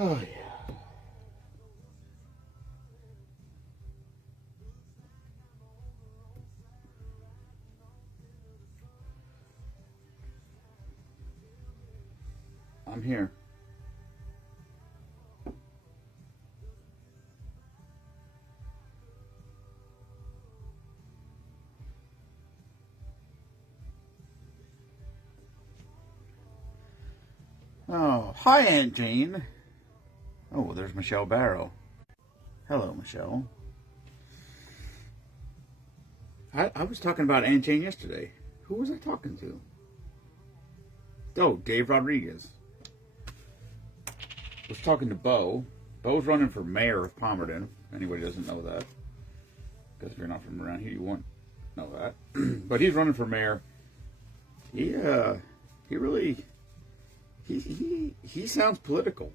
Oh, yeah. I'm here. Oh, hi, Aunt Jane. Oh, there's Michelle Barrow. Hello, Michelle. I was talking about Aunt Jane yesterday. Who was I talking to? Oh, Dave Rodriguez. I was talking to Bo. Bo's running for mayor of Palmerton. If anybody doesn't know that. Because if you're not from around here, you won't know that. But he's running for mayor. He really, he sounds political.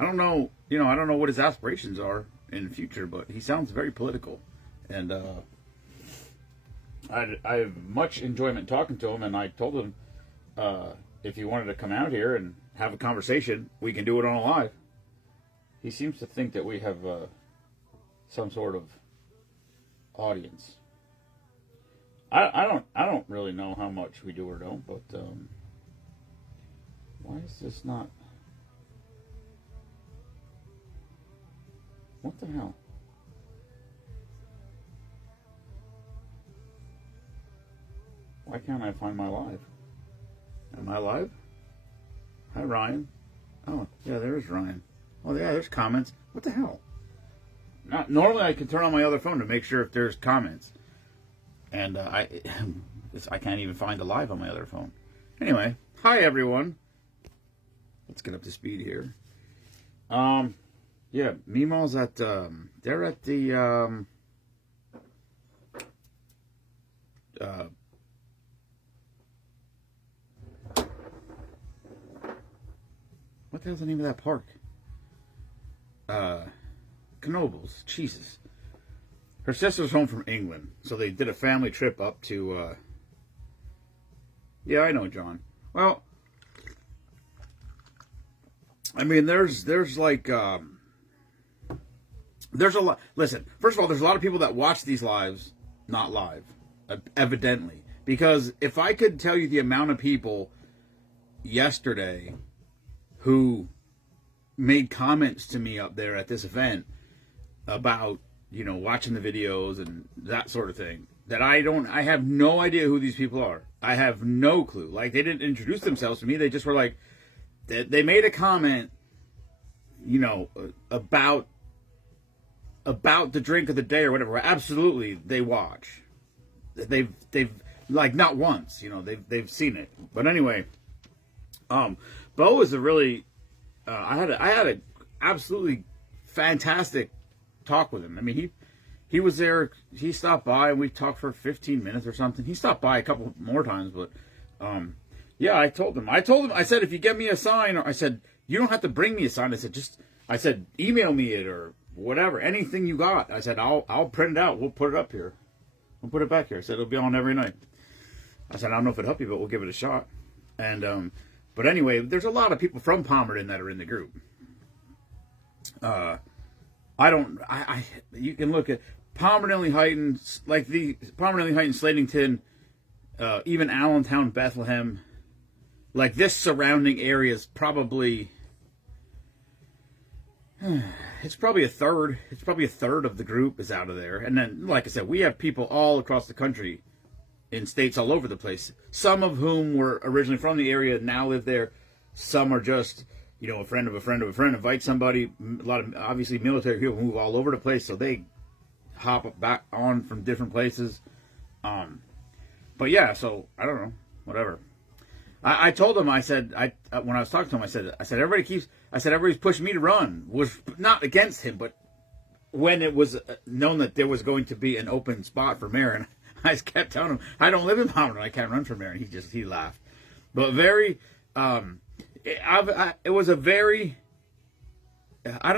I don't know, I don't know what his aspirations are in the future, but he sounds very political. And I have much enjoyment talking to him, and I told him if he wanted to come out here and have a conversation, we can do it on a live. He seems to think that we have some sort of audience. I don't really know how much we do or don't, but why is this not? What the hell? Why can't I find my live? Am I live? Hi, Ryan. Oh, yeah, there's Ryan. Oh, yeah, there's comments. What the hell? Normally, I can turn on my other phone to make sure if there's comments. And I can't even find the live on my other phone. Anyway, hi, everyone. Let's get up to speed here. Yeah, Meemaw's at, they're at the, what the hell's the name of that park? Knoebels. Jesus. Her sister's home from England, so they did a family trip up to, yeah, I know, John. Well, I mean, there's like, there's a lot. Listen, first of all, there's a lot of people that watch these lives, not live, evidently. Because if I could tell you the amount of people yesterday who made comments to me up there at this event about, watching the videos and that sort of thing, that I have no idea who these people are. I have no clue. Like, they didn't introduce themselves to me. They just were like, they made a comment, about the drink of the day or whatever. Absolutely, they watch. They've like, not once, they've seen it. But anyway, Bo is a really, I had a absolutely fantastic talk with him. I mean, he was there. He stopped by and we talked for 15 minutes or something. He stopped by a couple more times, but yeah, I told him. I said, if you get me a sign, or I said, you don't have to bring me a sign. I said, email me it or whatever, anything you got. I said, I'll print it out. We'll put it up here. We'll put it back here. I said, it'll be on every night. I said, I don't know if it'll help you, but we'll give it a shot. And, but anyway, there's a lot of people from Palmerton that are in the group. You can look at Palmerton, Heighton, like the Palmerton, Heighton, Slatington, even Allentown, Bethlehem, like this surrounding area is probably, it's probably a third. It's probably a third of the group is out of there. And then, like I said, we have people all across the country in states all over the place. Some of whom were originally from the area, now live there. Some are just, a friend of a friend of a friend, invite somebody. A lot of, obviously, military people move all over the place, so they hop back on from different places. But yeah, so, I don't know, whatever. I told him, I said, when I was talking to him, I said, everybody's pushing me to run. Was not against him, but when it was known that there was going to be an open spot for mayor, and I just kept telling him, I don't live in Palmerton, I can't run for mayor, and he laughed. But very, it was a very, I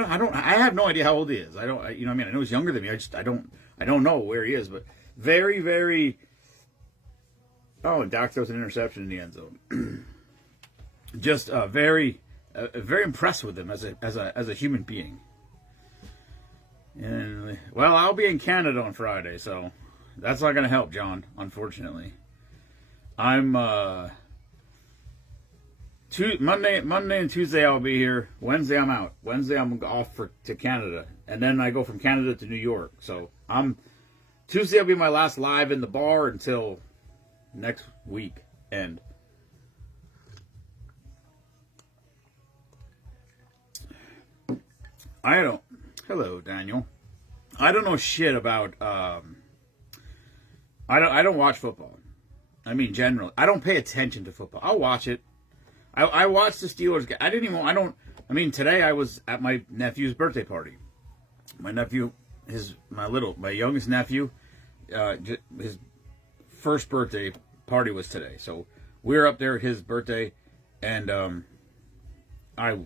have no idea how old he is. I know he's younger than me. I don't know where he is, but very, very. Oh, and Dak throws an interception in the end zone. Just very, very impressed with him as a human being. And well, I'll be in Canada on Friday, so that's not going to help, John. Unfortunately, I'm Monday and Tuesday I'll be here. Wednesday I'm out. Wednesday I'm off to Canada, and then I go from Canada to New York. So Tuesday will be my last live in the bar until next week. And hello, Daniel. I don't know shit about I don't watch football. I mean, generally, I don't pay attention to football. I'll watch it. I watched the Steelers game. I mean, today I was at my nephew's birthday party. My nephew, my youngest nephew, his first birthday party was today. So we were up there at his birthday, and I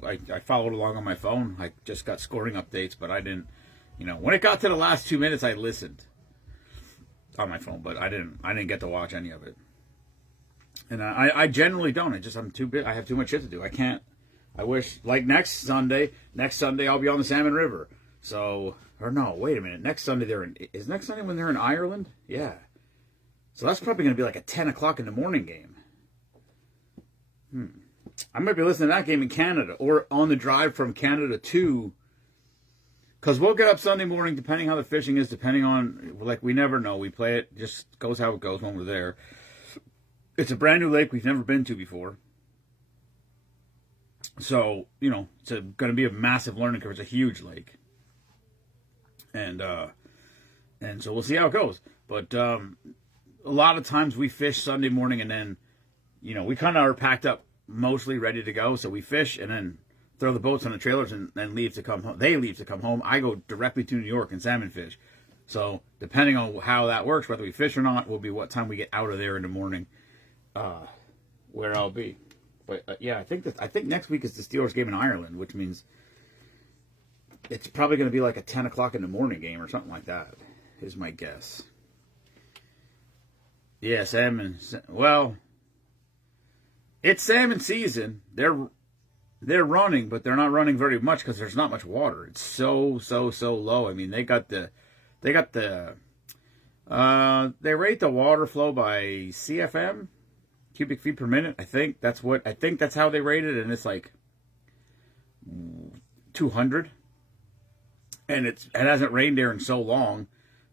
followed along on my phone. I just got scoring updates, but I didn't, when it got to the last 2 minutes, I listened on my phone, but I didn't get to watch any of it. And I generally don't. I'm too big. I have too much shit to do. I can't. I wish, like next Sunday I'll be on the Salmon River. So, or no, wait a minute. Next Sunday is next Sunday when they're in Ireland? Yeah. So that's probably going to be like a 10 o'clock in the morning game. I might be listening to that game in Canada or on the drive from Canada to, because we'll get up Sunday morning, depending how the fishing is, depending on, like, we never know. We play it, just goes how it goes when we're there. It's a brand new lake we've never been to before. So, it's going to be a massive learning curve. It's a huge lake. And so we'll see how it goes. But a lot of times we fish Sunday morning and then, we kind of are packed up mostly ready to go. So we fish and then throw the boats on the trailers and then leave to come home. They leave to come home. I go directly to New York and salmon fish. So depending on how that works, whether we fish or not, will be what time we get out of there in the morning, where I'll be. But yeah, I think next week is the Steelers game in Ireland, which means it's probably going to be like a 10 o'clock in the morning game or something like that, is my guess. Yeah, salmon. Well, it's salmon season. They're running, but they're not running very much because there's not much water. It's so low. I mean, they rate the water flow by CFM, cubic feet per minute. I think that's how they rate it, and it's like 200. And it hasn't rained there in so long,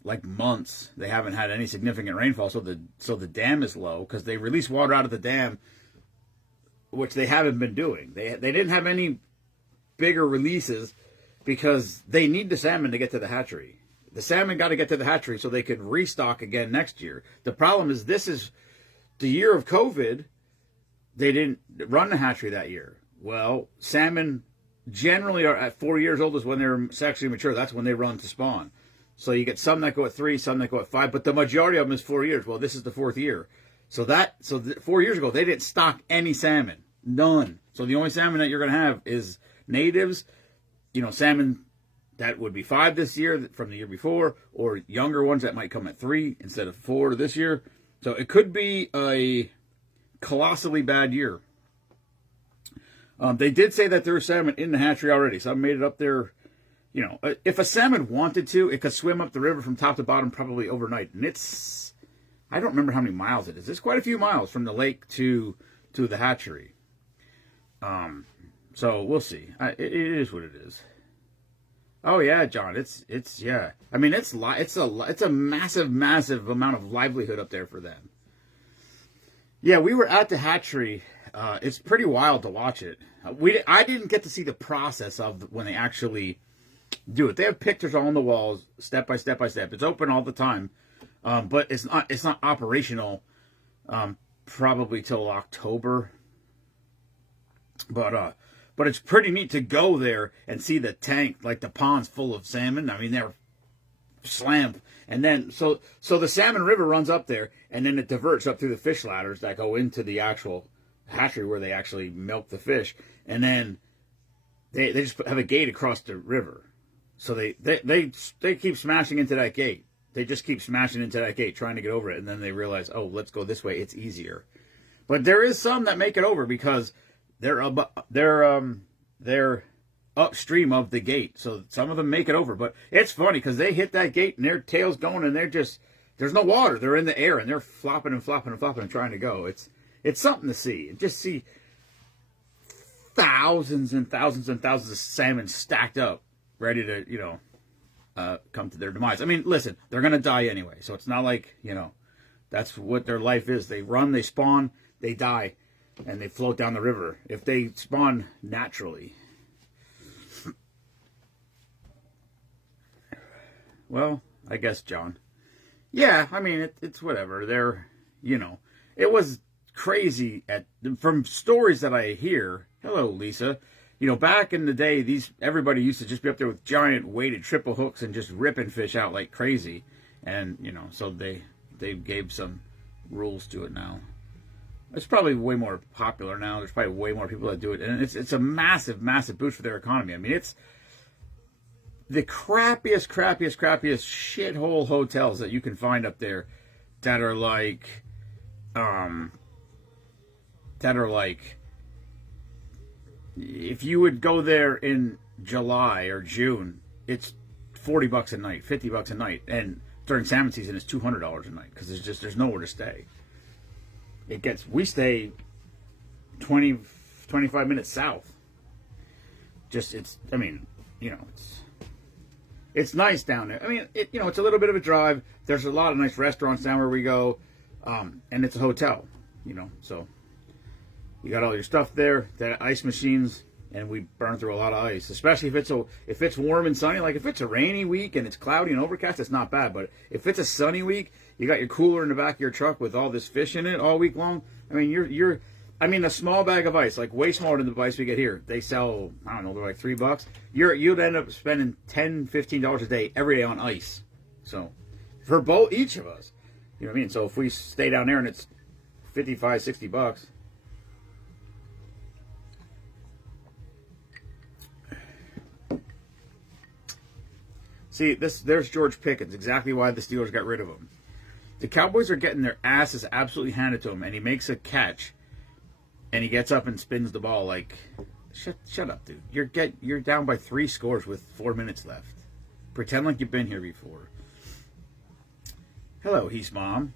like months. They haven't had any significant rainfall, so the dam is low because they release water out of the dam, which they haven't been doing. They didn't have any bigger releases because they need the salmon to get to the hatchery. The salmon got to get to the hatchery so they can restock again next year. The problem is this is the year of COVID. They didn't run the hatchery that year. Well, salmon generally are at 4 years old is when they're sexually mature. That's when they run to spawn. So you get some that go at 3, some that go at 5, but the majority of them is 4 years. Well, this is the 4th year. So 4 years ago, they didn't stock any salmon. None. So the only salmon that you're going to have is natives, salmon that would be 5 this year from the year before, or younger ones that might come at 3 instead of 4 this year. So it could be a colossally bad year. They did say that there's salmon in the hatchery already, so I made it up there. If a salmon wanted to, it could swim up the river from top to bottom probably overnight. And I don't remember how many miles it is. It's quite a few miles from the lake to the hatchery. So we'll see. It is what it is. Oh yeah, John. It's yeah. I mean, it's a massive amount of livelihood up there for them. Yeah, we were at the hatchery. It's pretty wild to watch it. I didn't get to see the process of when they actually do it. They have pictures on the walls, step by step by step. It's open all the time, but it's not operational. Probably till October. But it's pretty neat to go there and see the tank, like the pond's full of salmon. I mean, they're slammed. And then, so the Salmon River runs up there, and then it diverts up through the fish ladders that go into the actual hatchery where they actually milk the fish. And then they just have a gate across the river. So they keep smashing into that gate. They just keep smashing into that gate, trying to get over it. And then they realize, oh, let's go this way. It's easier. But there is some that make it over because they're upstream of the gate, so some of them make it over. But it's funny because they hit that gate and their tail's going, and there's no water. They're in the air and they're flopping and flopping and flopping and trying to go. It's something to see. And just see thousands and thousands and thousands of salmon stacked up, ready to come to their demise. I mean, listen, they're gonna die anyway, so it's not like that's what their life is. They run, they spawn, they die, and they float down the river. If they spawn naturally. Well, I guess, John. Yeah, I mean, it's whatever. It was crazy from stories that I hear. Hello, Lisa. Back in the day, everybody used to just be up there with giant weighted triple hooks and just ripping fish out like crazy. And, so they gave some rules to it now. It's probably way more popular now. There's probably way more people that do it. And it's a massive, massive boost for their economy. I mean, it's the crappiest shithole hotels that you can find up there that are like, if you would go there in July or June, it's $40 a night, $50 a night. And during salmon season, it's $200 a night because there's nowhere to stay. We stay 20, 25 minutes south. It's nice down there. I mean, it's a little bit of a drive. There's a lot of nice restaurants down where we go, and it's a hotel, so you got all your stuff there. The ice machines, and we burn through a lot of ice, especially if it's warm and sunny. Like if it's a rainy week and it's cloudy and overcast, it's not bad. But if it's a sunny week, you got your cooler in the back of your truck with all this fish in it all week long. I mean, a small bag of ice, like way smaller than the ice we get here, they sell, I don't know, they're like $3. You'd end up spending $10, $15 a day every day on ice. So for each of us, you know what I mean? So if we stay down there and it's $55, $60. See, there's George Pickens, exactly why the Steelers got rid of him. The Cowboys are getting their asses absolutely handed to him, and he makes a catch, and he gets up and spins the ball like, shut up, dude. You're down by 3 scores with 4 minutes left. Pretend like you've been here before. Hello, Heath Mom.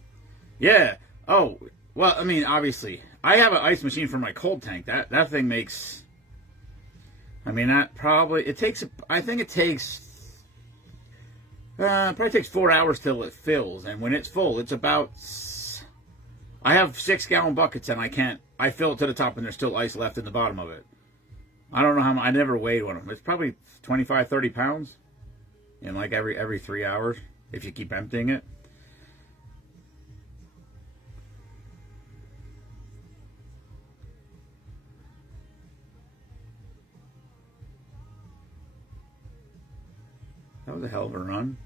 Yeah. Oh, well, I mean, obviously, I have an ice machine for my cold tank. That thing makes. I mean, probably takes 4 hours till it fills, and when it's full, it's about. I have 6-gallon buckets, and I fill it to the top, and there's still ice left in the bottom of it. I don't know how much. I never weighed one of them. It's probably 25, 30 pounds, in like every 3 hours if you keep emptying it. That was a hell of a run.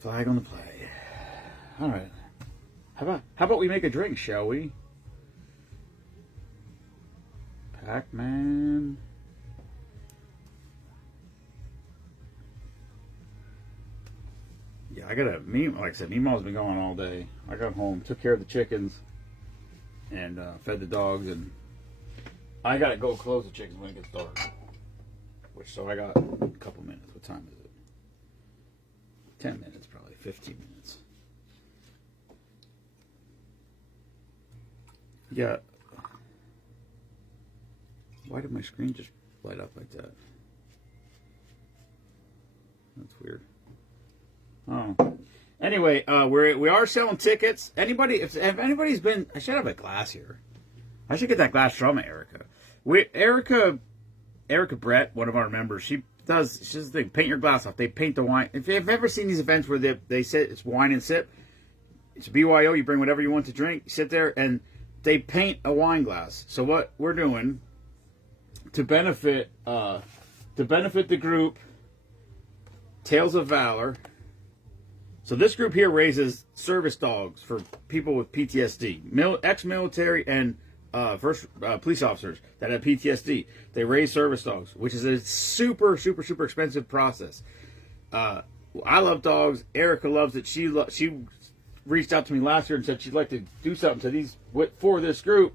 Flag on the play. All right. How about we make a drink, shall we? Pac-Man. Yeah, like I said, Meemaw's been gone all day. I got home, took care of the chickens, and fed the dogs, and I gotta go close the chickens when it gets dark. So I got a couple minutes. What time is it? 10 minutes, probably 15 minutes. Yeah. Why did my screen just light up like that? That's weird. Oh. Anyway, we are selling tickets. If anybody's been, I should have a glass here. I should get that glass from Erica. Erica Brett, one of our members, she does the thing, paint your glass off. They paint the wine. If you've ever seen these events where they sit, it's wine and sip. It's BYO. You bring whatever you want to drink. You sit there and they paint a wine glass. So what we're doing to benefit the group, Tales of Valor. So this group here raises service dogs for people with PTSD, ex-military and first police officers that have PTSD. They raise service dogs, which is a super, super, super expensive process. I love dogs. Erica loves it. She reached out to me last year and said she'd like to do something for this group.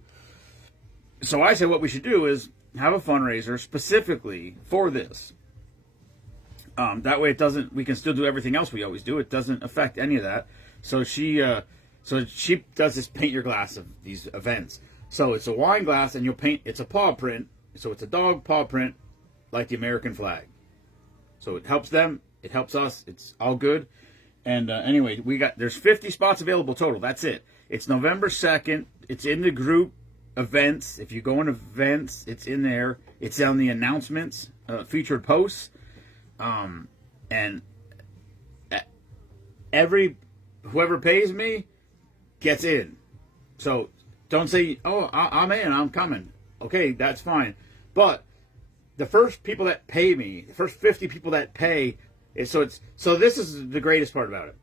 So I said what we should do is have a fundraiser specifically for this. That way it doesn't, we can still do everything else we always do. It doesn't affect any of that. So she does this paint your glass of these events. So it's a wine glass and you'll paint, it's a paw print. So it's a dog paw print like the American flag. So it helps them, it helps us, it's all good. And anyway, there's 50 spots available total. That's it. It's November 2nd. It's in the group events. If you go in events, it's in there. It's on the announcements, featured posts. And whoever pays me gets in. So don't say, oh, I'm in, I'm coming. Okay, that's fine. But the first people that pay me, the first 50 people that pay, so this is the greatest part about it.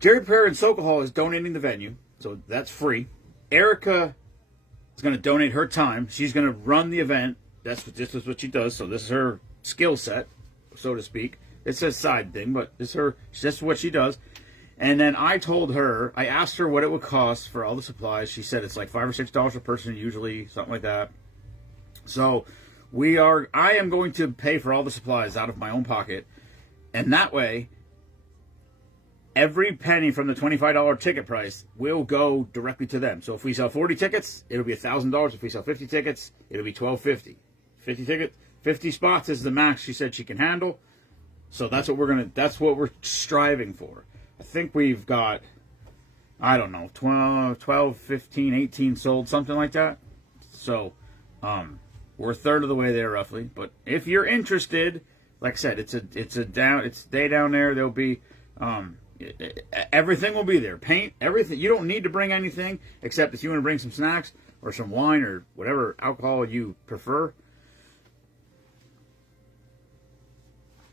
Jerry Prayer in Sokolhall is donating the venue, so that's free. Erica is going to donate her time. She's going to run the event. This is what she does. So this is her skill set, so to speak. It's a side thing, but that's what she does. And then I asked her what it would cost for all the supplies. She said it's like $5 or $6 a person, usually something like that. So I am going to pay for all the supplies out of my own pocket. And that way, every penny from the $25 ticket price will go directly to them. So if we sell 40 tickets, it'll be $1,000. If we sell 50 tickets, it'll be $1,250. 50 tickets, 50 spots is the max she said she can handle. So that's what we're striving for. I think we've got, I don't know, 12, 15, 18 sold, something like that. So we're a third of the way there roughly. But if you're interested, like I said, it's a day down there. There'll be everything will be there. Paint, everything. You don't need to bring anything except if you want to bring some snacks or some wine or whatever alcohol you prefer.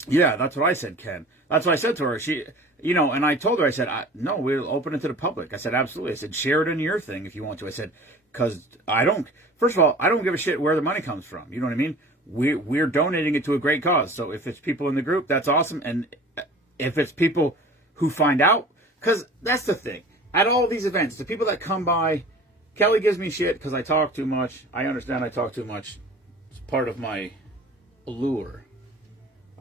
Yeah, that's what I said, Ken. That's what I said to her. She, and I told her, I said, no, we'll open it to the public. I said, absolutely. I said, share it in your thing if you want to. I said, because first of all, I don't give a shit where the money comes from. You know what I mean? We're donating it to a great cause. So if it's people in the group, that's awesome. And if it's people who find out, because that's the thing. At all these events, the people that come by, Kelly gives me shit because I talk too much. I understand I talk too much. It's part of my allure.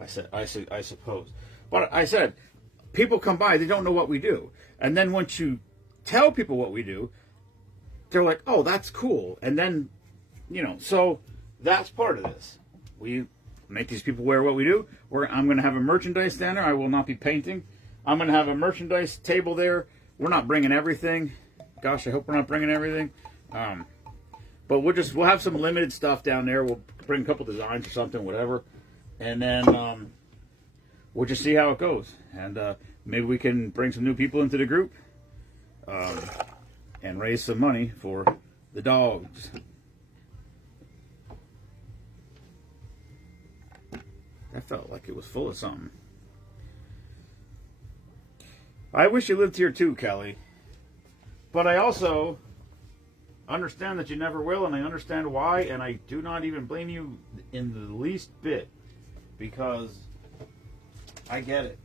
I suppose. But I said, people come by, they don't know what we do. And then once you tell people what we do, they're like, oh, that's cool. And then, so that's part of this. We make these people wear what we do. I'm going to have a merchandise stand there. I will not be painting. I'm going to have a merchandise table there. We're not bringing everything. Gosh, I hope we're not bringing everything. But we'll have some limited stuff down there. We'll bring a couple designs or something, whatever. And then we'll just see how it goes. And maybe we can bring some new people into the group and raise some money for the dogs. That felt like it was full of something. I wish you lived here too, Kelly. But I also understand that you never will, and I understand why, and I do not even blame you in the least bit. Because I get it.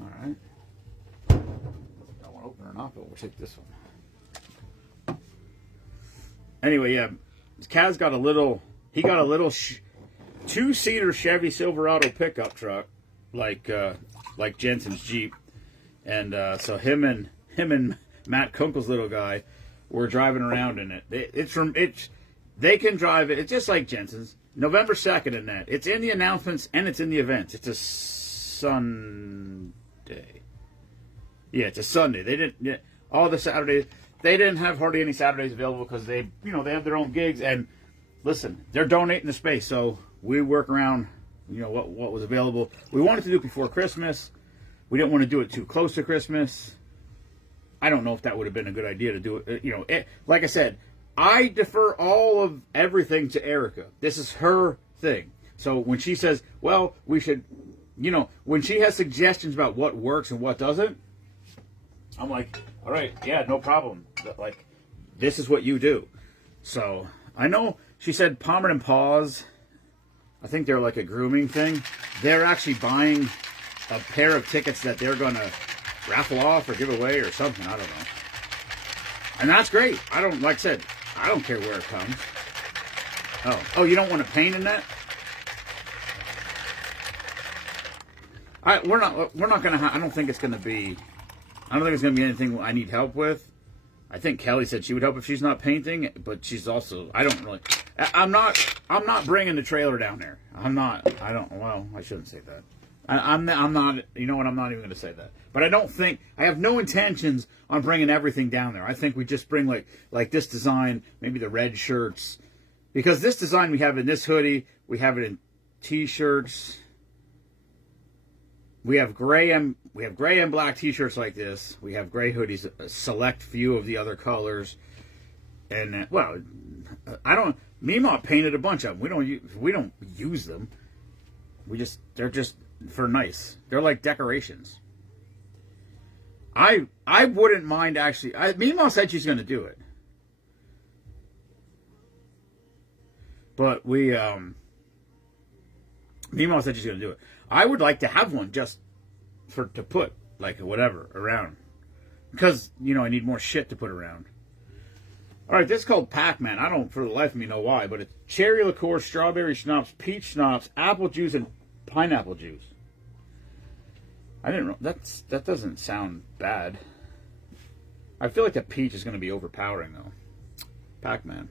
All right. I want to open her not, but we'll take this one. Anyway, yeah. Kaz got a little two-seater Chevy Silverado pickup truck, like Jensen's Jeep, and so him and Matt Kunkel's little guy were driving around in it. They can drive it. It's just like Jensen's. November 2nd in that. It's in the announcements and it's in the events. It's a Sunday. Yeah, it's a Sunday. They didn't all the Saturdays. They didn't have hardly any Saturdays available because they have their own gigs. And listen, they're donating the space, so we work around what was available. We wanted to do it before Christmas. We didn't want to do it too close to Christmas. I don't know if that would have been a good idea to do it. Like I said, I defer all of everything to Erica. This is her thing. So when she says, well, we should, when she has suggestions about what works and what doesn't, I'm like, all right, yeah, no problem. Like, this is what you do. So I know she said Palmer and Paws, I think they're like a grooming thing. They're actually buying a pair of tickets that they're going to raffle off or give away or something. I don't know. And that's great. I don't, like I said, I don't care where it comes. Oh, you don't want to paint in that? We're not gonna. I don't think it's gonna be. I don't think it's gonna be anything I need help with. I think Kelly said she would help if she's not painting, but she's also. I don't really. I'm not bringing the trailer down there. I'm not. I don't. Well, I shouldn't say that. I'm not. You know what? I'm not even gonna say that. But I don't think. I have no intentions on bringing everything down there. I think we just bring like this design, maybe the red shirts, because this design we have in this hoodie, we have it in t-shirts. We have gray and black t-shirts like this. We have gray hoodies, a select few of the other colors, and well, I don't. Mima painted a bunch of them. We don't use them. They're just for nice. They're like decorations. I wouldn't mind actually. Mima said she's going to do it, but Mima said she's going to do it. I would like to have one just to put, like, whatever, around. Because, I need more shit to put around. Alright, this is called Pac-Man. I don't, for the life of me, know why, but it's cherry liqueur, strawberry schnapps, peach schnapps, apple juice, and pineapple juice. I didn't know. That doesn't sound bad. I feel like the peach is going to be overpowering, though. Pac-Man.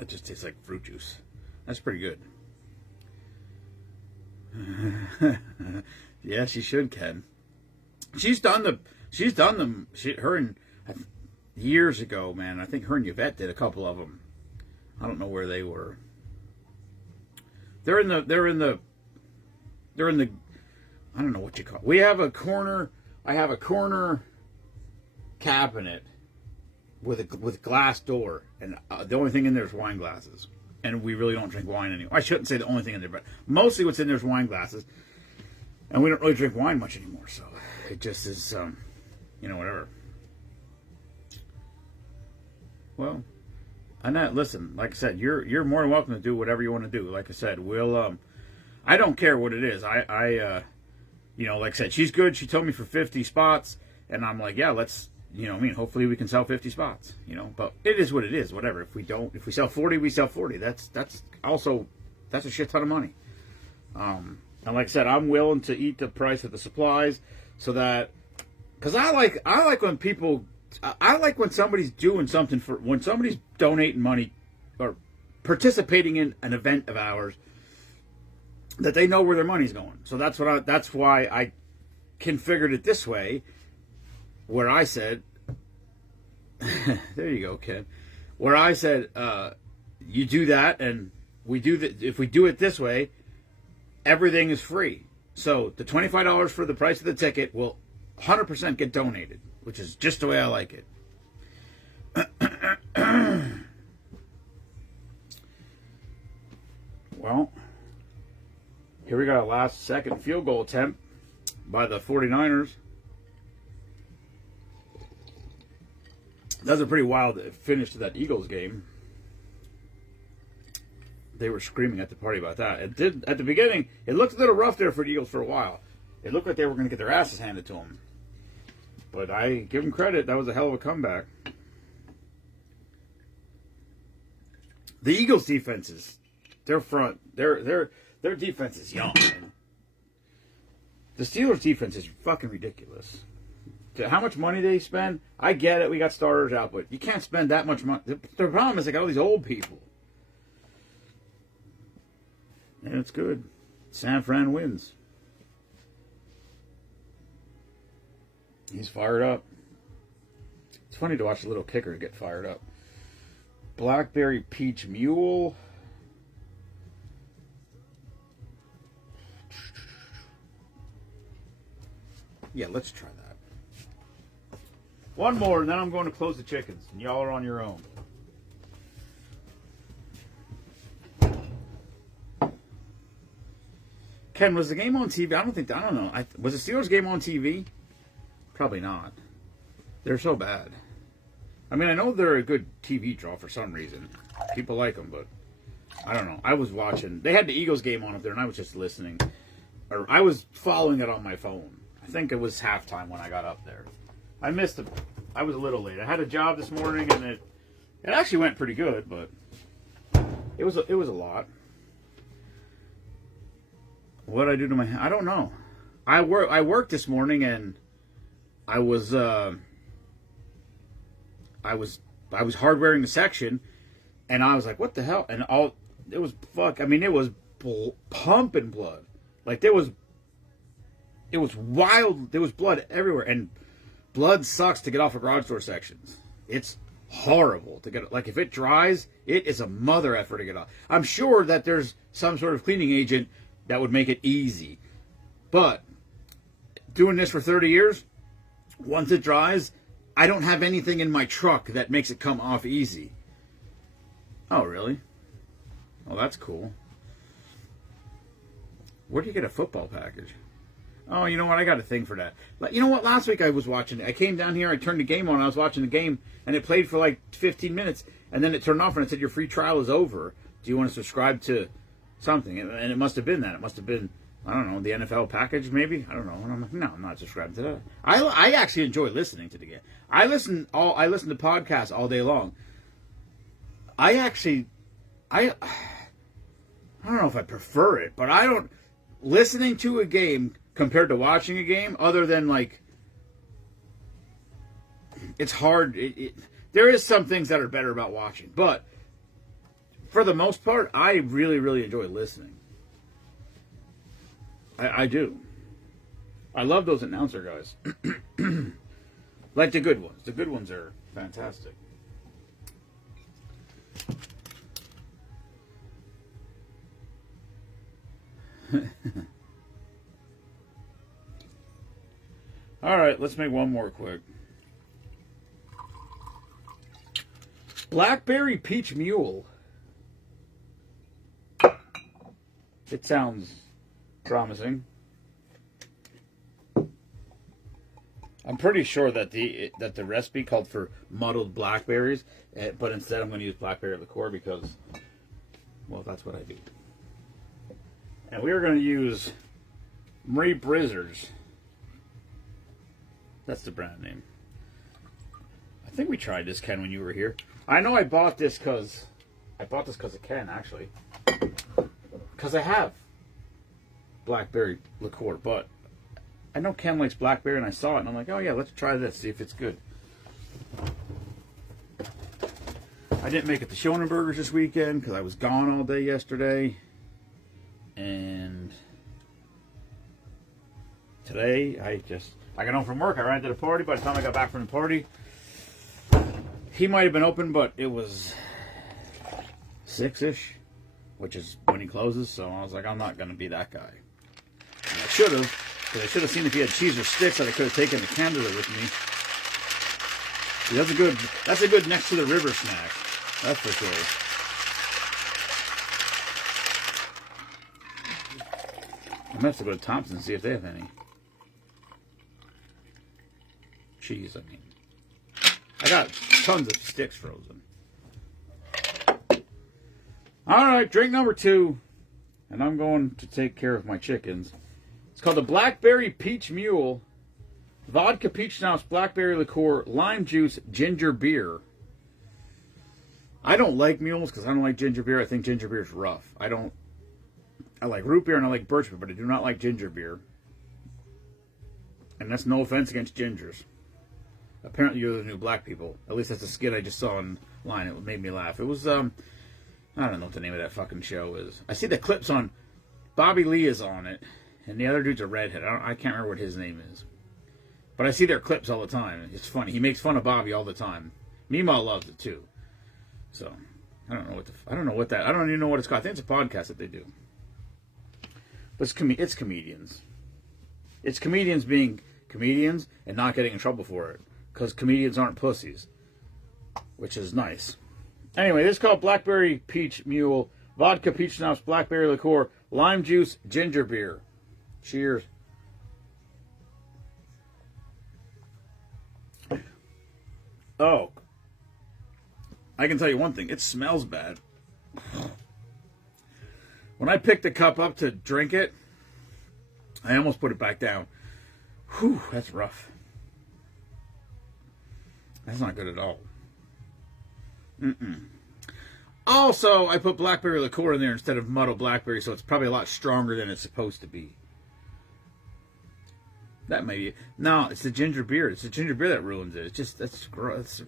It just tastes like fruit juice. That's pretty good. Yeah, she should, Ken. She's done them. Her and years ago, man. I think her and Yvette did a couple of them. I don't know where they were. They're in the. I don't know what you call it. We have a corner. I have a corner cabinet with glass door, and the only thing in there is wine glasses, and we really don't drink wine anymore. I shouldn't say the only thing in there, but mostly what's in there is wine glasses, and we don't really drink wine much anymore, so it just is whatever. Well, and listen, like I said, you're more than welcome to do whatever you want to do. Like I said, we'll I don't care what it is. I like I said, she's good. She told me for 50 spots, and I'm like, yeah, let's. Hopefully we can sell 50 spots, but it is what it is, whatever. If we sell 40, we sell 40. That's a shit ton of money. And like I said, I'm willing to eat the price of the supplies so that, because I like when somebody's doing something when somebody's donating money or participating in an event of ours, that they know where their money's going. So that's why I configured it this way. Where I said, there you go, Ken. Where I said, you do that, and we do that. If we do it this way, everything is free. So the $25 for the price of the ticket will 100% get donated, which is just the way I like it. Well, here we got a last second field goal attempt by the 49ers. That was a pretty wild finish to that Eagles game. They were screaming at the party about that. It did at the beginning. It looked a little rough there for the Eagles for a while. It looked like they were going to get their asses handed to them. But I give them credit. That was a hell of a comeback. The Eagles' defenses, their defense is young. Man. The Steelers' defense is fucking ridiculous. How much money they spend, I get it. We got starters out, but you can't spend that much money. The problem is they got all these old people. And it's good. San Fran wins. He's fired up. It's funny to watch the little kicker get fired up. Blackberry Peach Mule. Yeah, let's try that. One more, and then I'm going to close the chickens, and y'all are on your own. Ken, was the game on TV? I don't know. Was the Steelers game on TV? Probably not. They're so bad. I mean, I know they're a good TV draw for some reason. People like them, but I don't know. I was watching. They had the Eagles game on up there, and I was just listening. Or I was following it on my phone. I think it was halftime when I got up there. I missed it. I was a little late. I had a job this morning, and it actually went pretty good, but it was a lot. What did I do to my hand? I don't know. I worked this morning, and I was hardwaring the section, and I was like, what the hell? And it was fuck. I mean, it was pumping blood. Like it was wild. There was blood everywhere, and blood sucks to get off of garage door sections. It's horrible to get. Like if it dries, it is a mother effort to get off. I'm sure that there's some sort of cleaning agent that would make it easy, but doing this for 30 years, once it dries, I don't have anything in my truck that makes it come off easy. Oh, really? Oh, that's cool. Where do you get a football package? Oh, you know what? I got a thing for that. You know what? Last week I was watching it. I came down here, I turned the game on, I was watching the game, and it played for like 15 minutes, and then it turned off and it said, your free trial is over. Do you want to subscribe to something? And it must have been that. It must have been, I don't know, the NFL package maybe? I don't know. And I'm like, no, I'm not subscribed to that. I actually enjoy listening to the game. I listen to podcasts all day long. I don't know if I prefer it, but I don't. Listening to a game compared to watching a game, other than like, it's hard. There is some things that are better about watching, but for the most part, I really, really enjoy listening. I do. I love those announcer guys. Like the good ones. The good ones are fantastic. All right, let's make one more quick. Blackberry Peach Mule. It sounds promising. I'm pretty sure that the recipe called for muddled blackberries, but instead I'm going to use blackberry liqueur because, well, that's what I do. And we are going to use Marie Brizzers. That's the brand name. I think we tried this, Ken, when you were here. I know I bought this because of Ken, actually. Because I have blackberry liqueur, but I know Ken likes blackberry, and I saw it, and I'm like, oh yeah, let's try this, see if it's good. I didn't make it to Schoenenberger's this weekend because I was gone all day yesterday. And today, I got home from work, I ran to the party. By the time I got back from the party, he might have been open, but it was 6-ish, which is when he closes, so I was like, I'm not going to be that guy. And I should have, because I should have seen if he had cheese or sticks that I could have taken to Canada with me. See, that's a good next to the river snack, that's for sure. I'm going to have to go to Thompson and see if they have any. Cheese, I mean. I got tons of sticks frozen. Alright, drink number 2. And I'm going to take care of my chickens. It's called the Blackberry Peach Mule. Vodka, peach schnapps, blackberry liqueur, lime juice, ginger beer. I don't like mules because I don't like ginger beer. I think ginger beer is rough. I like root beer and I like birch beer, but I do not like ginger beer. And that's no offense against gingers. Apparently you're the new black people. At least that's a skit I just saw online. It made me laugh. It was, I don't know what the name of that fucking show is. I see the clips on, Bobby Lee is on it, and the other dude's a redhead. I can't remember what his name is. But I see their clips all the time. It's funny. He makes fun of Bobby all the time. Meemaw loves it too. So, I don't even know what it's called. I think it's a podcast that they do. But it's comedians. It's comedians being comedians and not getting in trouble for it. Because comedians aren't pussies. Which is nice. Anyway, this is called Blackberry Peach Mule. Vodka, peach schnapps, blackberry liqueur, lime juice, ginger beer. Cheers. Oh. I can tell you one thing. It smells bad. When I picked the cup up to drink it, I almost put it back down. Whew, that's rough. That's not good at all. Also, I put blackberry liqueur in there instead of muddled blackberry, so it's probably a lot stronger than it's supposed to be. That may be... No, it's the ginger beer. It's the ginger beer that ruins it. It's just... That's gross.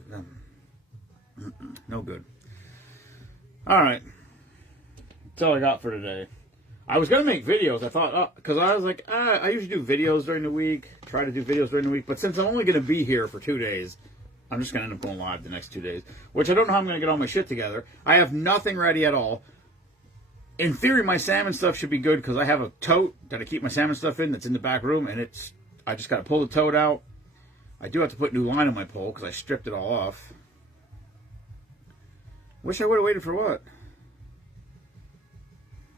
No good. Alright. That's all I got for today. I was going to make videos. I thought... Because I was like, I usually do videos during the week. Try to do videos during the week. But since I'm only going to be here for 2 days... I'm just going to end up going live the next 2 days, which I don't know how I'm going to get all my shit together. I have nothing ready at all. In theory, my salmon stuff should be good because I have a tote that I keep my salmon stuff in that's in the back room, and I just got to pull the tote out. I do have to put new line on my pole because I stripped it all off. Wish I would have waited for what?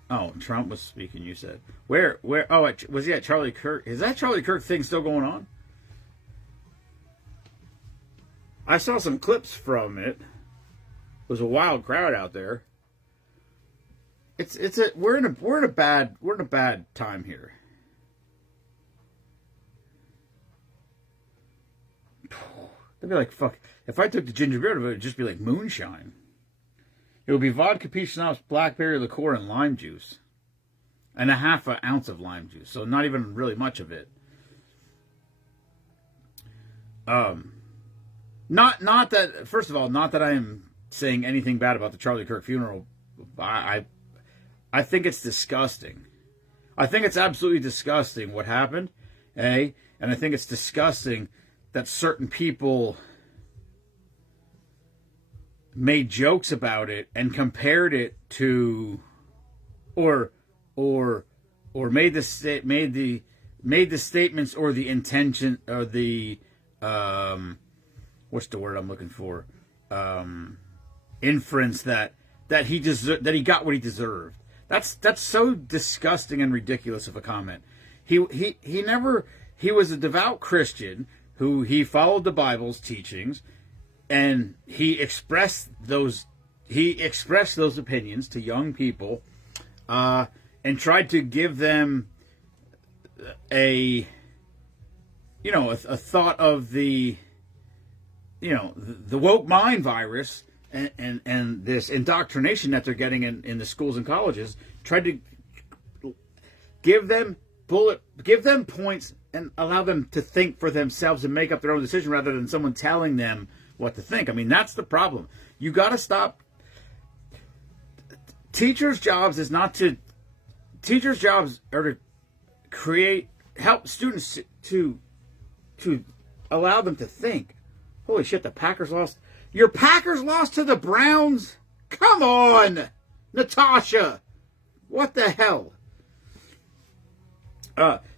Oh, Trump was speaking, you said. Where? Oh, was he at Charlie Kirk? Is that Charlie Kirk thing still going on? I saw some clips from it. It was a wild crowd out there. We're in a bad time here. They'd be like, fuck. If I took the ginger beer, it would just be like moonshine. It would be vodka, peach schnapps, blackberry liqueur, and lime juice, and a half an ounce of lime juice. So not even really much of it. Not that, first of all, not that I am saying anything bad about the Charlie Kirk funeral. I think it's disgusting. I think it's absolutely disgusting what happened, and I think it's disgusting that certain people made jokes about it and compared it to, or made the statements or the intention or the what's the word I'm looking for? Inference that he got what he deserved. That's so disgusting and ridiculous of a comment. He was a devout Christian he followed the Bible's teachings, and he expressed those opinions to young people, and tried to give them a thought of the woke mind virus and this indoctrination that they're getting in the schools and colleges. Tried to give them points and allow them to think for themselves and make up their own decision rather than someone telling them what to think. I mean, that's the problem. You got to stop. Teachers' jobs are to help students to allow them to think. Holy shit, the Packers lost. Your Packers lost to the Browns? Come on, Natasha. What the hell?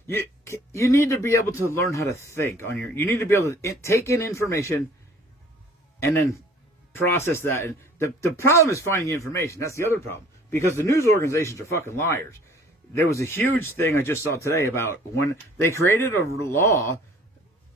You need to be able to learn how to think you need to be able to take in information and then process that. And the problem is finding information. That's the other problem. Because the news organizations are fucking liars. There was a huge thing I just saw today about when they created a law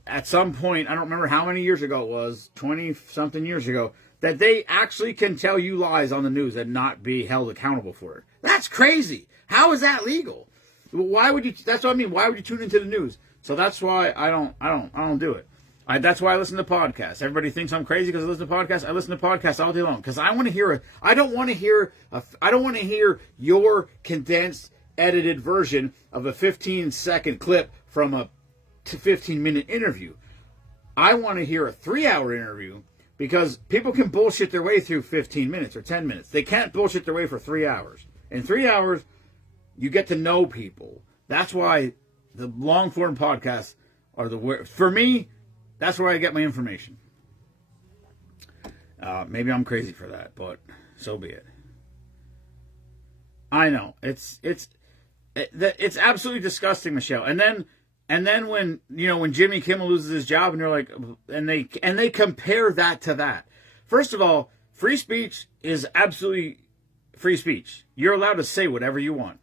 at some point, I don't remember how many years ago it was, 20-something years ago, that they actually can tell you lies on the news and not be held accountable for it. That's crazy. How is that legal? Why would you? That's what I mean. Why would you tune into the news? So that's why I don't do it. That's why I listen to podcasts. Everybody thinks I'm crazy because I listen to podcasts. I listen to podcasts all day long because I want to hear I don't want to hear your condensed, edited version of a 15-second clip from a 15-minute interview. I want to hear a 3-hour interview because people can bullshit their way through 15 minutes or 10 minutes. They can't bullshit their way for 3 hours. In 3 hours, you get to know people. That's why the long-form podcasts are for me, that's where I get my information. Maybe I'm crazy for that, but so be it. I know. It's absolutely disgusting, Michelle. And then when Jimmy Kimmel loses his job and they're like, and they compare that to that. First of all, free speech is absolutely free speech. You're allowed to say whatever you want.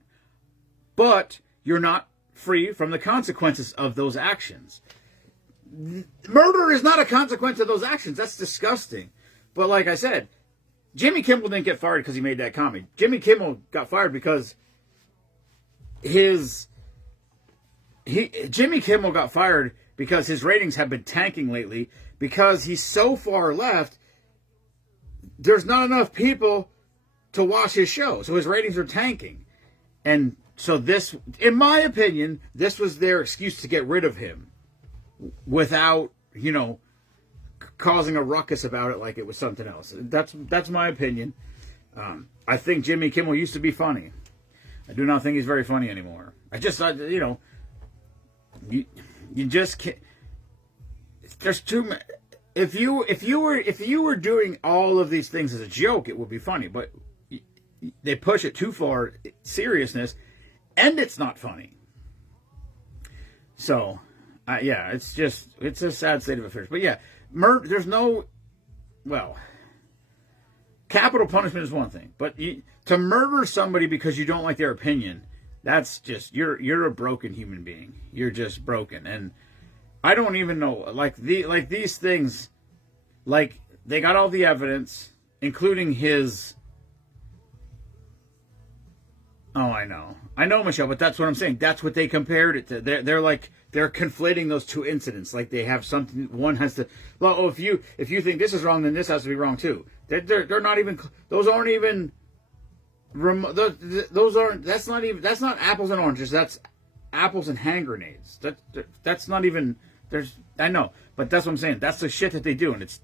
But you're not free from the consequences of those actions. Murder is not a consequence of those actions. That's disgusting. But like I said, Jimmy Kimmel didn't get fired because he made that comment. Jimmy Kimmel got fired because Jimmy Kimmel got fired because his ratings have been tanking lately because he's so far left. There's not enough people to watch his show, so his ratings are tanking. And so this, in my opinion, this was their excuse to get rid of him without, causing a ruckus about it like it was something else. That's my opinion. I think Jimmy Kimmel used to be funny. I do not think he's very funny anymore. I just, you just can't. There's too many. If you were doing all of these things as a joke, it would be funny. But they push it too far, seriousness, and it's not funny. So, yeah, it's a sad state of affairs. But yeah, there's no, capital punishment is one thing, but to murder somebody because you don't like their opinion, that's just, you're a broken human being. You're just broken. And I don't even know, these things, they got all the evidence, including his. Oh, I know, Michelle, but that's what I'm saying. That's what they compared it to. They're conflating those two incidents. Like they have something. One has to. Well, if you think this is wrong, then this has to be wrong too. They're not even. Those aren't even. Those aren't. That's not apples and oranges. That's apples and hand grenades. That's not even. I know, but that's what I'm saying. That's the shit that they do, and it's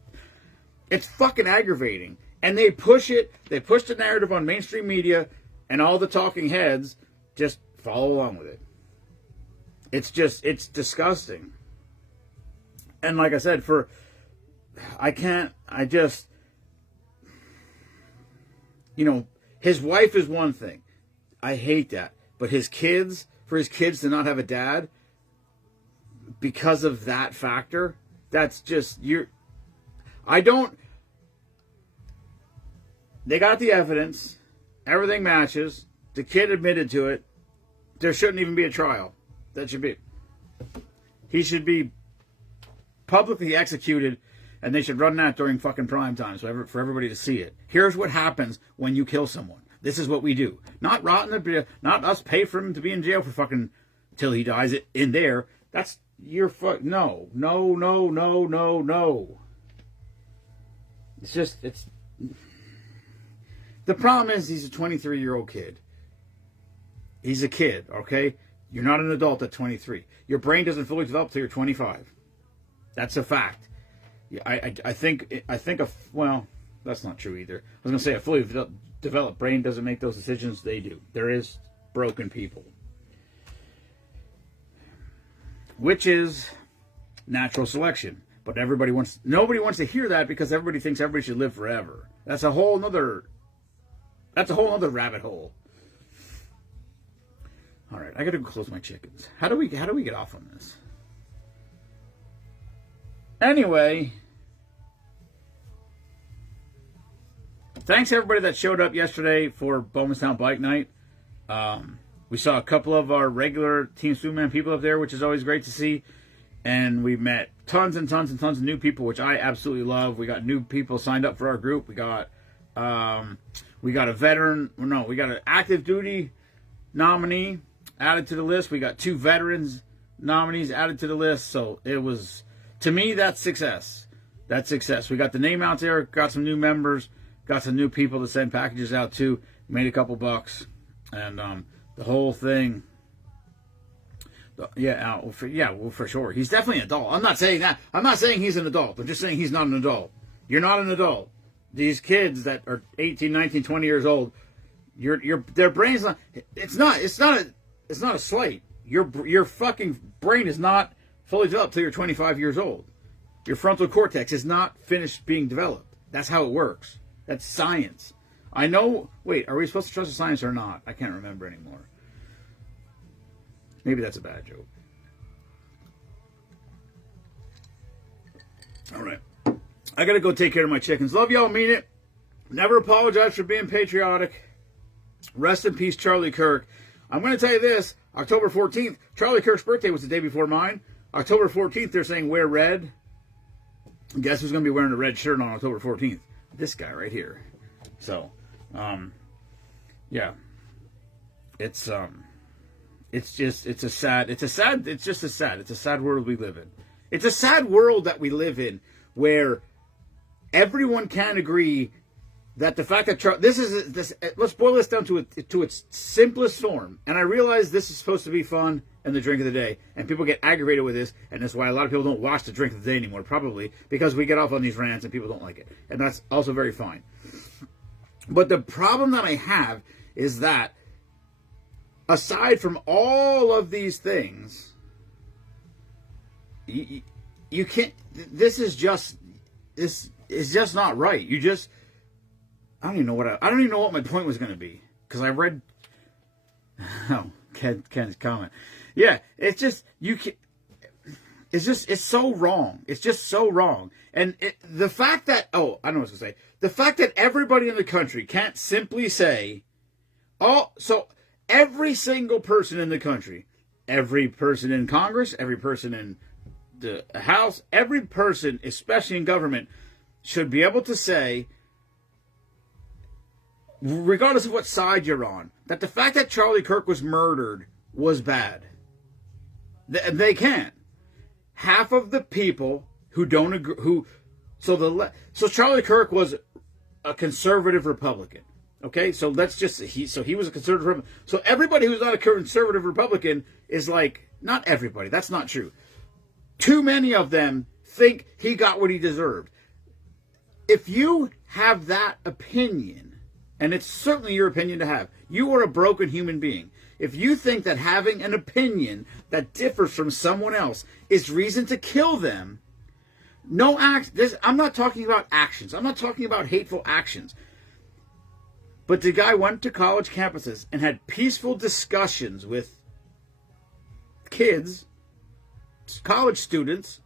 fucking aggravating. And they push it. They push the narrative on mainstream media. And all the talking heads just follow along with it. It's disgusting. And like I said, his wife is one thing. I hate that. But for his kids to not have a dad, because of that factor, that's just, they got the evidence. Everything matches. The kid admitted to it. There shouldn't even be a trial. He should be publicly executed, and they should run that during fucking prime time for everybody to see it. Here's what happens when you kill someone. This is what we do. Not rot in the, not us pay for him to be in jail for fucking till he dies in there. That's your no. It's the problem is he's a 23-year-old kid. He's a kid, okay? You're not an adult at 23. Your brain doesn't fully develop till you're 25. That's a fact. I think that's not true either. I was going to say a fully developed brain doesn't make those decisions. They do. There is broken people. Which is natural selection. But nobody wants to hear that because everybody thinks everybody should live forever. That's a whole other rabbit hole. All right, I got to go close my chickens. How do we get off on this? Anyway, thanks everybody that showed up yesterday for Bowmanstown Bike Night. We saw a couple of our regular Team Swingman people up there, which is always great to see. And we met tons and tons and tons of new people, which I absolutely love. We got new people signed up for our group. We got a veteran. No, we got an active duty nominee added to the list. We got 2 veterans nominees added to the list. So it was, to me, that's success. That's success. We got the name out there. Got some new members. Got some new people to send packages out to. Made a couple bucks, and the whole thing. For sure. He's definitely an adult. I'm not saying that. I'm not saying he's an adult. I'm just saying he's not an adult. You're not an adult. These kids that are 18, 19, 20 years old, their brain's not. It's not a slight. Your fucking brain is not fully developed till you're 25 years old. Your frontal cortex is not finished being developed. That's how it works. That's science. I know. Wait, are we supposed to trust the science or not? I can't remember anymore. Maybe that's a bad joke. All right. I got to go take care of my chickens. Love y'all, mean it. Never apologize for being patriotic. Rest in peace, Charlie Kirk. I'm going to tell you this. October 14th, Charlie Kirk's birthday was the day before mine. October 14th, they're saying wear red. Guess who's going to be wearing a red shirt on October 14th? This guy right here. So, yeah, it's just it's a sad world we live in. It's a sad world that we live in where everyone can agree that the fact that let's boil this down to its simplest form. And I realize this is supposed to be fun and the drink of the day, and people get aggravated with this, and that's why a lot of people don't watch the drink of the day anymore, probably because we get off on these rants and people don't like it, and that's also very fine. But the problem that I have is that aside from all of these things, you can't. This is just not right. I don't even know what my point was going to be, because I read. Oh, Ken's comment. Yeah, it's just it's so wrong. It's just so wrong. And the fact that I know what I was going to say. The fact that everybody in the country can't simply say, so every single person in the country, every person in Congress, every person in the House, every person, especially in government, should be able to say, regardless of what side you're on, that the fact that Charlie Kirk was murdered was bad. They can't. Half of the people who don't agree, so Charlie Kirk was a conservative Republican. Okay, so he was a conservative Republican. So everybody who's not a conservative Republican is like, not everybody, that's not true. Too many of them think he got what he deserved. If you have that opinion, and it's certainly your opinion to have, you are a broken human being. If you think that having an opinion that differs from someone else is reason to kill them, I'm not talking about actions. I'm not talking about hateful actions. But the guy went to college campuses and had peaceful discussions with kids, college students.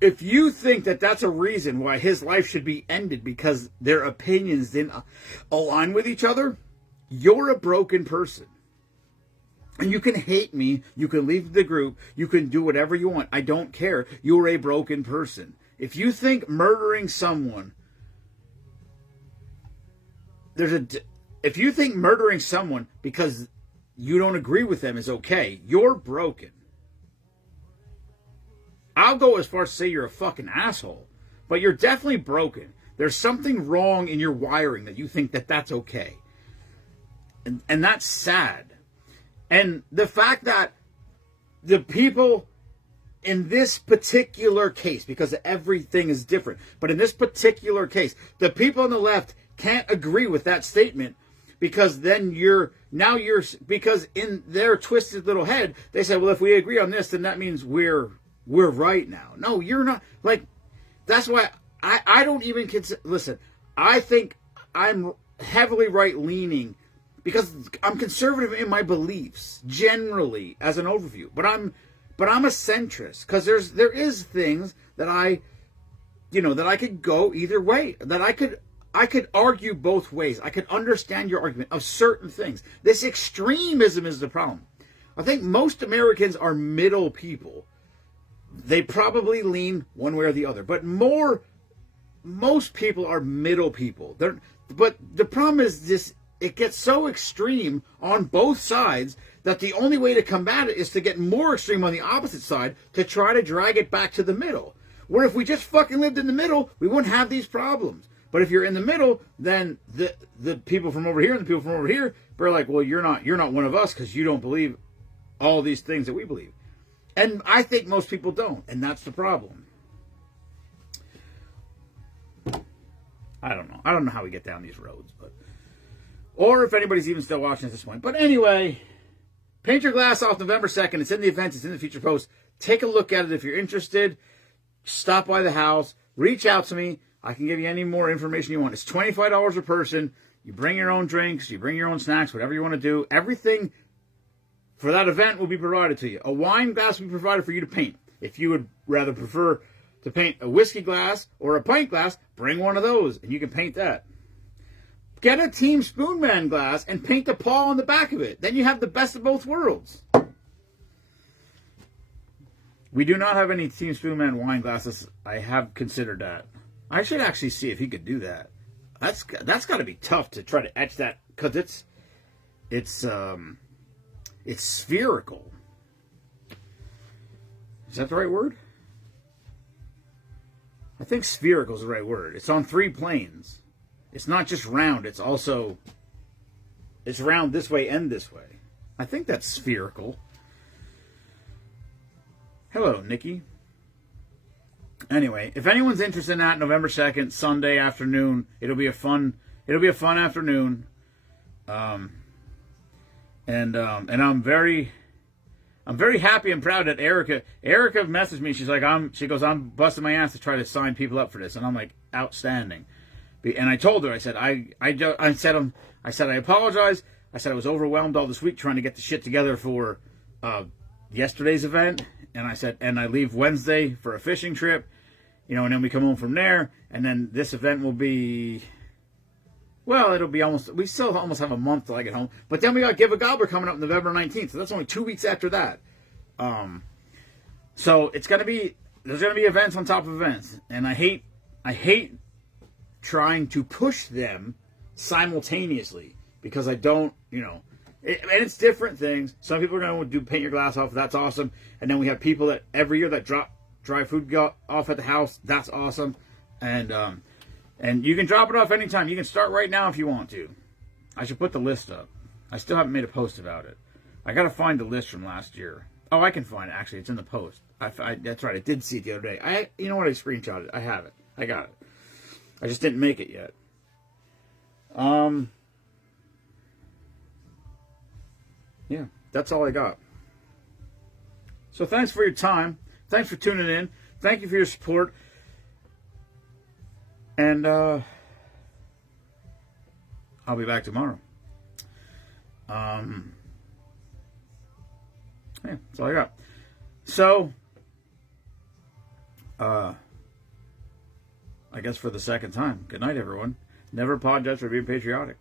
If you think that that's a reason why his life should be ended because their opinions didn't align with each other, you're a broken person. And you can hate me, you can leave the group, you can do whatever you want. I don't care. You're a broken person. If you think murdering someone, if you think murdering someone because you don't agree with them is okay, you're broken. I'll go as far as to say you're a fucking asshole, but you're definitely broken. There's something wrong in your wiring that you think that that's okay. And that's sad. And the fact that the people in this particular case, because everything is different, but in this particular case, the people on the left can't agree with that statement because then because in their twisted little head, they say, well, if we agree on this, then that means we're right now. No, you're not. Like, that's why I don't even consider, listen, I think I'm heavily right-leaning because I'm conservative in my beliefs, generally, as an overview. But I'm a centrist, because there is things that I could go either way, that I could argue both ways. I could understand your argument of certain things. This extremism is the problem. I think most Americans are middle people. They probably lean one way or the other, but most people are middle people. But the problem is this: it gets so extreme on both sides that the only way to combat it is to get more extreme on the opposite side to try to drag it back to the middle. Where if we just fucking lived in the middle, we wouldn't have these problems. But if you're in the middle, then the people from over here and the people from over here are like, well, you're not one of us because you don't believe all these things that we believe. And I think most people don't, and that's the problem. I don't know. I don't know how we get down these roads, or if anybody's even still watching at this point. But anyway, Paint Your Glass Off November 2nd. It's in the events. It's in the future post. Take a look at it if you're interested. Stop by the house. Reach out to me. I can give you any more information you want. It's $25 a person. You bring your own drinks. You bring your own snacks, whatever you want to do. Everything for that event will be provided to you. A wine glass will be provided for you to paint. If you would rather prefer to paint a whiskey glass or a pint glass, bring one of those, and you can paint that. Get a Team Spoonman glass and paint a paw on the back of it. Then you have the best of both worlds. We do not have any Team Spoonman wine glasses. I have considered that. I should actually see if he could do that. That's got to be tough to try to etch that, because it's spherical. Is that the right word? I think spherical is the right word. It's on 3 planes. It's not just round. It's round this way and this way. I think that's spherical. Hello, Nikki. Anyway, if anyone's interested in that, November 2nd, Sunday afternoon, it'll be a fun afternoon. And I'm very happy and proud that Erica messaged me. She's like, I'm busting my ass to try to sign people up for this, and I'm like, outstanding. And I told her, I said, I apologize. I said I was overwhelmed all this week trying to get the shit together for yesterday's event, and I said, and I leave Wednesday for a fishing trip, and then we come home from there, and then this event will be. Well, it'll be we still almost have a month till I get home. But then we got Give a Gobbler coming up November 19th. So that's only 2 weeks after that. So there's going to be events on top of events. And I hate trying to push them simultaneously, because I don't, and it's different things. Some people are going to do paint your glass off. That's awesome. And then we have people that every year that drop dry food off at the house. That's awesome. And you can drop it off anytime. You can start right now if you want to. I should put the list up. I still haven't made a post about it. I got to find the list from last year. Oh, I can find it. Actually, it's in the post. That's right. I did see it the other day. You know what? I screenshotted it. I have it. I got it. I just didn't make it yet. Yeah, that's all I got. So thanks for your time. Thanks for tuning in. Thank you for your support. And I'll be back tomorrow. Yeah, that's all I got. So, I guess for the second time, good night, everyone. Never apologize for being patriotic.